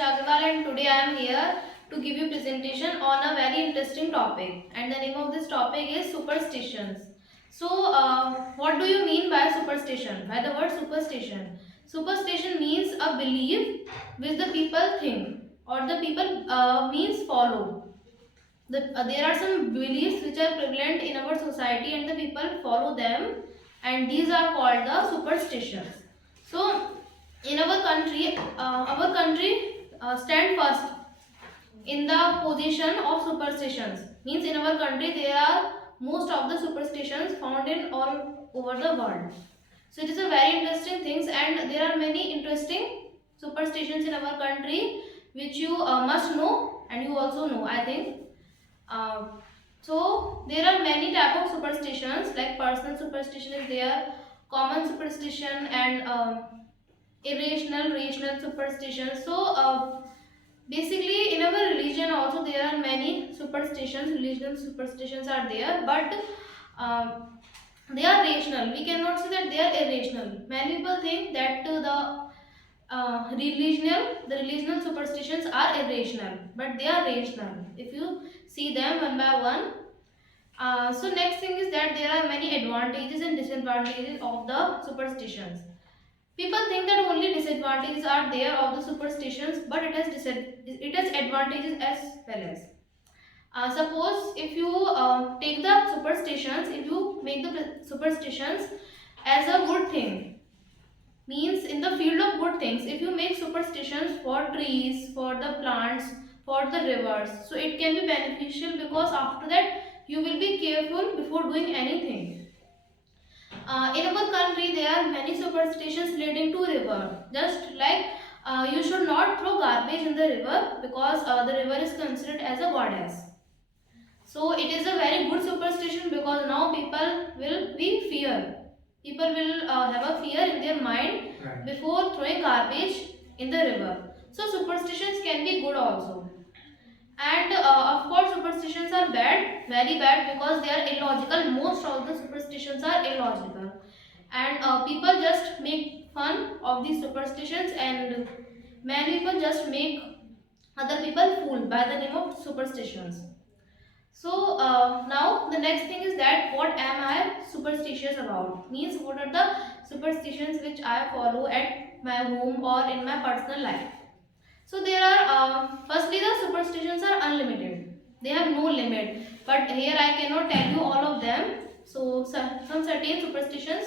And today I am here to give you presentation on a very interesting topic, and the name of this topic is superstitions. What do you mean by superstition? By the word superstition. Superstition means a belief which the people think or the people means follow. There are some beliefs which are prevalent in our society and the people follow them, and these are called the superstitions. So in our country stand first in the position of superstitions. Means in our country there are most of the superstitions found in all over the world. So it is a very interesting things, and there are many interesting superstitions in our country which you must know, and you also know, I think. So there are many type of superstitions, like personal superstition is there, common superstition, and irrational, rational superstition. Basically in our religion also there are many superstitions. Religious superstitions are there, but uh, they are rational. We cannot say that they are irrational. Many people think that the religional superstitions are irrational, but they are rational if you see them one by one. So next thing is that there are many advantages and disadvantages of the superstitions. People think that only disadvantages are there of the superstitions, but it has advantages as well as. Suppose if you take the superstitions, if you make the superstitions as a good thing, means in the field of good things, if you make superstitions for trees, for the plants, for the rivers, so it can be beneficial, because after that you will be careful before doing anything. In our country there are many superstitions relating to river, just like you should not throw garbage in the river, because the river is considered as a goddess. So it is a very good superstition, because now people will be fear. People will have a fear in their mind, right, before throwing garbage in the river. So superstitions can be good also. And of course superstitions are bad, very bad, because they are illogical. Most of the superstitions are illogical. And people just make fun of these superstitions, and many people just make other people fooled by the name of superstitions. So now the next thing is that what am I superstitious about? Means what are the superstitions which I follow at my home or in my personal life. So there are firstly the superstitions are unlimited. They have no limit. But here I cannot tell you all of them. So some certain superstitions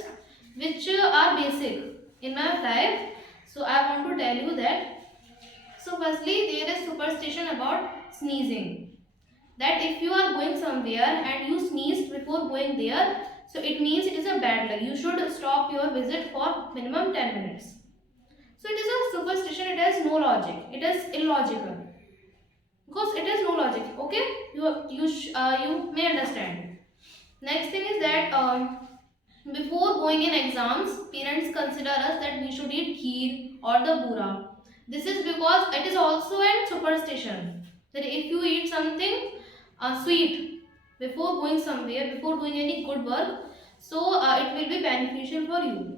which are basic in my life. So I want to tell you that. So firstly there is superstition about sneezing, that if you are going somewhere and you sneezed before going there, so it means it is a bad luck. You should stop your visit for minimum 10 minutes. So it is a superstition, it has no logic, it is illogical, because it has no logic. Okay, you may understand. Next thing is that before going in exams, parents consider us that we should eat kheer or the bura. This is because it is also a superstition, that if you eat something sweet before going somewhere, before doing any good work, so it will be beneficial for you.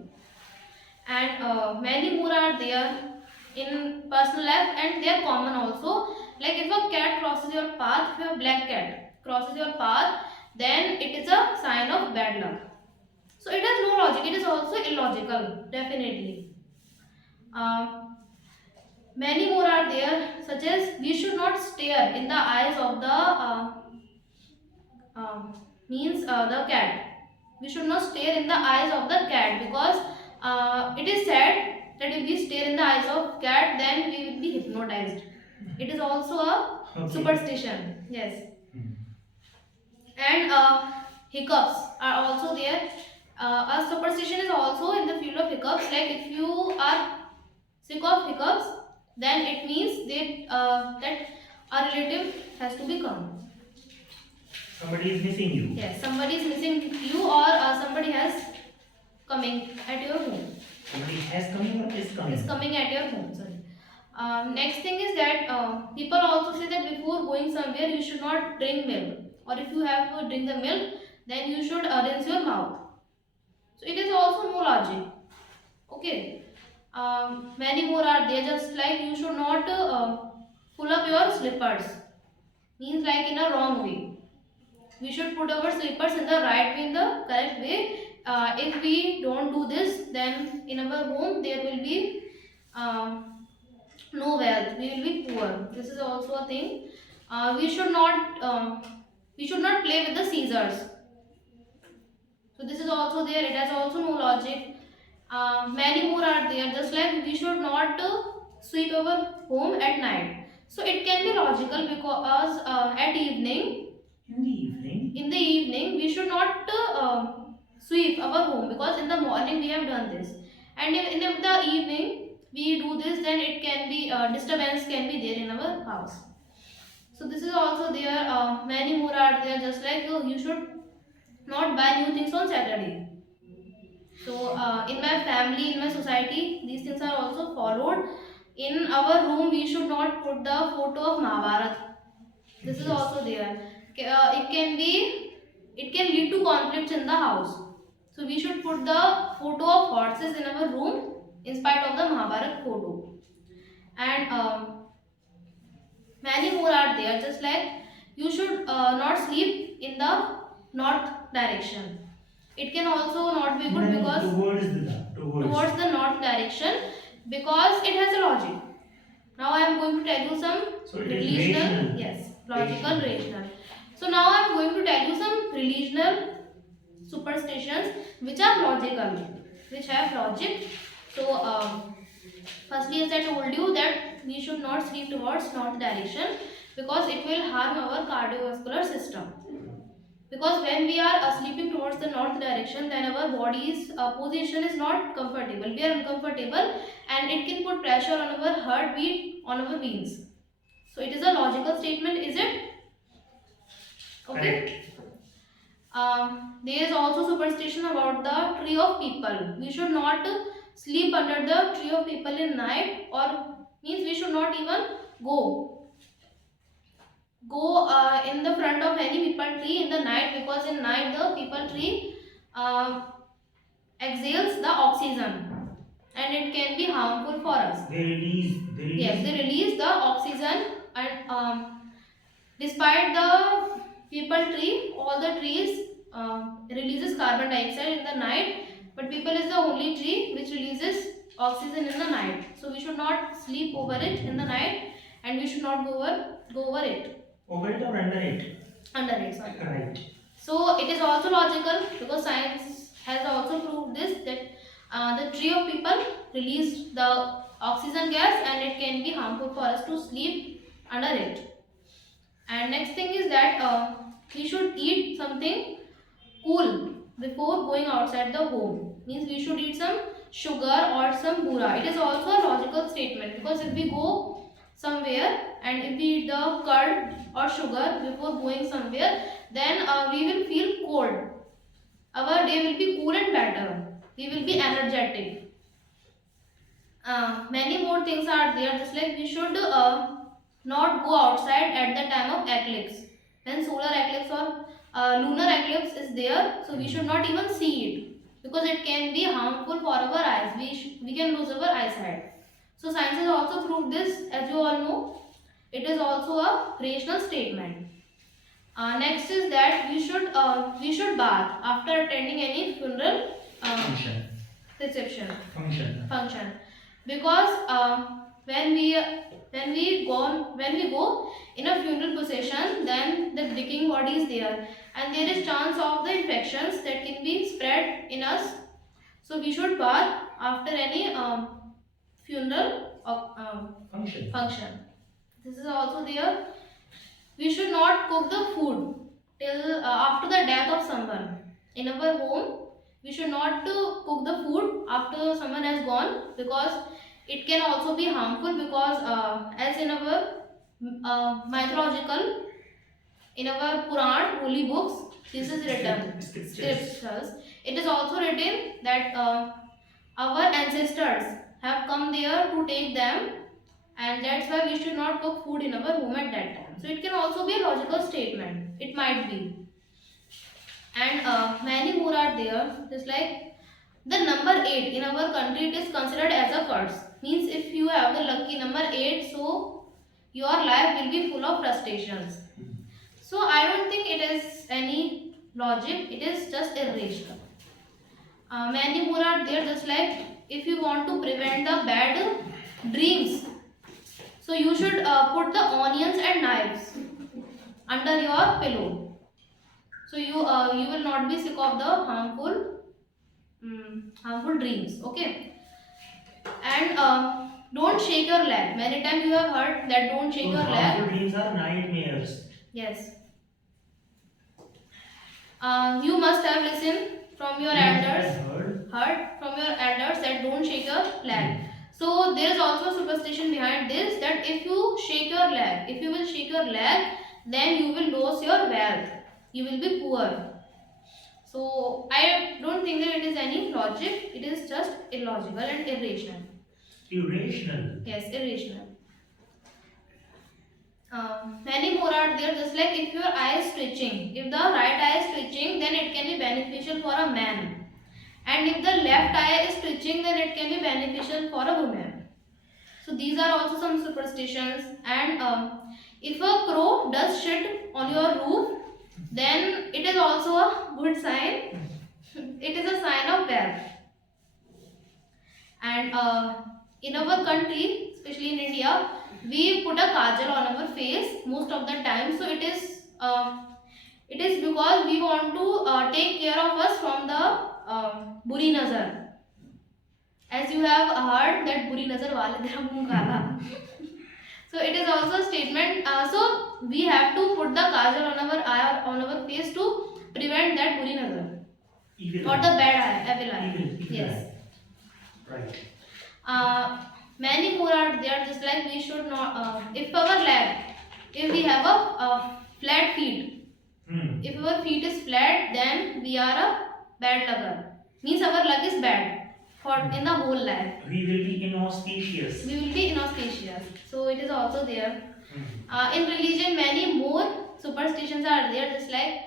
And many more are there in personal life, and they are common also. Like if a cat crosses your path, if a black cat crosses your path, then it is a sign of bad luck. So it has no logic, it is also illogical, definitely. Many more are there, such as we should not stare in the eyes of the the cat. We should not stare in the eyes of the cat, because it is said that if we stare in the eyes of cat, then we will be hypnotized. It is also a superstition. Yes. And hiccups are also there. A superstition is also in the field of hiccups. Like if you are sick of hiccups, then it means that a relative has to become. Somebody is missing you. Yes, somebody is missing you, or somebody has coming at your home. Somebody has coming or is coming? Is coming at your home. Sorry. Next thing is that people also say that before going somewhere you should not drink milk, or if you have to drink the milk, then you should rinse your mouth. So it is also no logic. Okay. Many more are there, just like you should not pull up your slippers, means like in a wrong way. We should put our slippers in the right way, in the correct way. If we don't do this, then in our home there will be no wealth, we will be poor. This is also a thing. We should not play with the scissors. So this is also there, it has also no logic. Many more are there, just like we should not sweep our home at night. So it can be logical because at evening, In the evening. in the evening we should not sweep our home, because in the morning we have done this, and if the evening we do this, then it can be disturbance can be there in our house. So this is also there. Many more are there, just like you should not buy new things on Saturday. So in my family, in my society, these things are also followed. In our room, we should not put the photo of Mahabharat. This is Yes. also there. It can lead to conflicts in the house. So we should put the photo of horses in our room in spite of the Mahabharat photo. And many more are there, just like you should not sleep in the north direction. It can also not be good, No, because towards the north direction, because it has a logic. Now I am going to tell you some So it is relational, rational. yes, logical, rational. So now I am going to tell you some relational superstitions which are logical, which have logic. So firstly, as I told you that we should not sleep towards north direction, because it will harm our cardiovascular system. Because when we are sleeping towards the north direction, then our body's position is not comfortable, we are uncomfortable, and it can put pressure on our heartbeat, on our veins. So it is a logical statement, is it? Okay. Correct. There is also superstition about the tree of people. We should not sleep under the tree of people in night, or means we should not even go in the front of any people tree in the night, because in night the people tree uh, exhales the oxygen, and it can be harmful for us. They release. Yes, they release the oxygen, and despite the people tree, all the trees releases carbon dioxide in the night, but people is the only tree which releases oxygen in the night. So we should not sleep over it in the night, and we should not go over it. Over it or under it? Under it, sorry. Right. So it is also logical, because science has also proved this, that the tree of people release the oxygen gas, and it can be harmful for us to sleep under it. And next thing is that we should eat something cool before going outside the home. Means we should eat some sugar or some bura. It is also a logical statement, because if we go somewhere and if we eat the curd or sugar before going somewhere, then we will feel cold. Our day will be cool and better. We will be energetic. Many more things are there, just like we should not go outside at the time of eclipse. When solar eclipse or lunar eclipse is there, so we should not even see it, because it can be harmful for our eyes. We can lose our eyesight. So science has also proved this, as you all know. It is also a rational statement. Next is that we should bath after attending any funeral Function. reception Function. because when we go in a funeral procession, then the decaying body is there, and there is chance of the infections that can be spread in us. So we should bath after any funeral function. This is also there. We should not cook the food till after the death of someone in our home. We should not cook the food after someone has gone, because it can also be harmful, because as in our mythological, in our Puran holy books, this is written, scriptures, it is also written that our ancestors have come there to take them, and that's why we should not cook food in our home at that time. So it can also be a logical statement, it might be. And many more are there, just like The number 8 in our country, it is considered as a curse. Means if you have the lucky number 8, so your life will be full of frustrations. So I don't think it is any logic, it is just irrational. Many more are there, just like if you want to prevent the bad dreams, so you should put the onions and knives under your pillow. So you will not be sick of the harmful dreams. Okay, and don't shake your leg. Many times you have heard that don't shake your leg. Harmful dreams are nightmares. Yes. You must have listened from your elders. Heard from your elders that don't shake your leg. So there is also a superstition behind this, that if you shake your leg, if you will shake your leg, then you will lose your wealth. You will be poor. So I don't think that it is any logic. It is just illogical and irrational. Irrational. Yes, irrational. Many more are there, just like if your eye is twitching. If the right eye is twitching, then it can be beneficial for a man. And if the left eye is twitching, then it can be beneficial for a woman. So these are also some superstitions. And if a crow does shit on your roof, then it is also a good sign. It is a sign of death. And in our country, especially in India, we put a kajal on our face most of the time. So it is because we want to take care of us from the buri nazar. As you have heard that buri nazar wale tera muh kala. So it is also a statement. So we have to put the kajal on our eye or on our face to prevent that buri nazar. Evil Or the bad eye, evil eye. Evil Yes. eye. Right. Many more are there, just like we should not, if our leg, if we have a flat feet, if our feet is flat, then we are a bad lugger. Means our luck is bad for in the whole life. We will be inauspicious. We will be inauspicious. So it is also there. In religion, many more superstitions are there, just like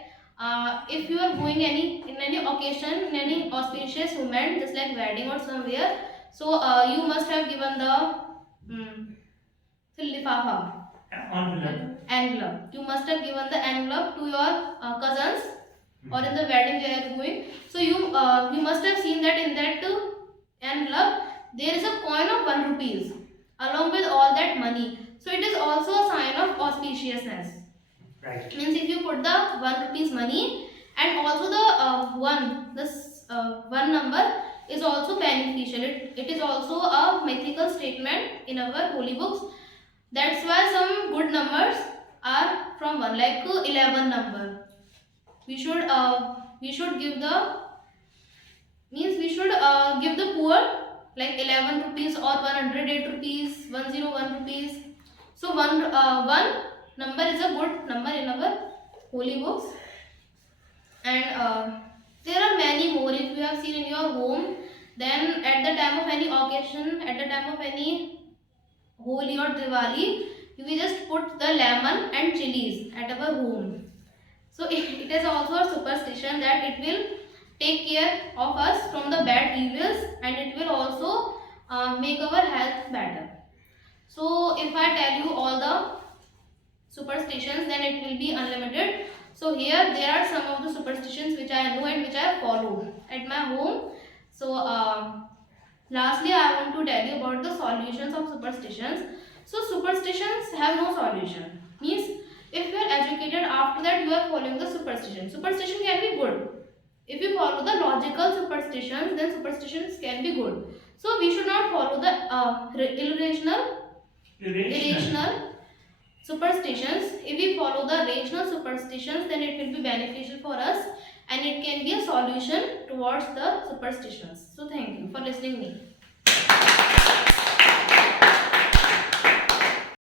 if you are going in any occasion, in any auspicious moment, just like wedding or somewhere, so you must have given the lifafa, envelope. You must have given the envelope to your cousins, or in the wedding where you are going. So you must have seen that in that envelope there is a coin of 1 rupees along with all that money. So it is also a sign of auspiciousness. Right. Means if you put the 1 rupees money, and also the one number is also beneficial. It is also a mythical statement in our holy books. That's why some good numbers are from 1, like 11 number. We should give the poor like 11 rupees or 108 rupees, 101 rupees. So one number is a good number in our holy books. And there are many more. If you have seen in your home, then at the time of any occasion, at the time of any Holi or Diwali, we just put the lemon and chilies at our home. So it is also a superstition that it will take care of us from the bad evils, and it will also make our health better. So if I tell you all the superstitions, then it will be unlimited. So here there are some of the superstitions which I know and which I follow at my home. So lastly, I want to tell you about the solutions of superstitions. So superstitions have no solution. Means if you are educated, after that you are following the superstition. Superstition can be good. If you follow the logical superstitions, then superstitions can be good. So we should not follow the irrational superstitions. If we follow the rational superstitions, then it will be beneficial for us, and it can be a solution towards the superstitions. So thank you for listening me.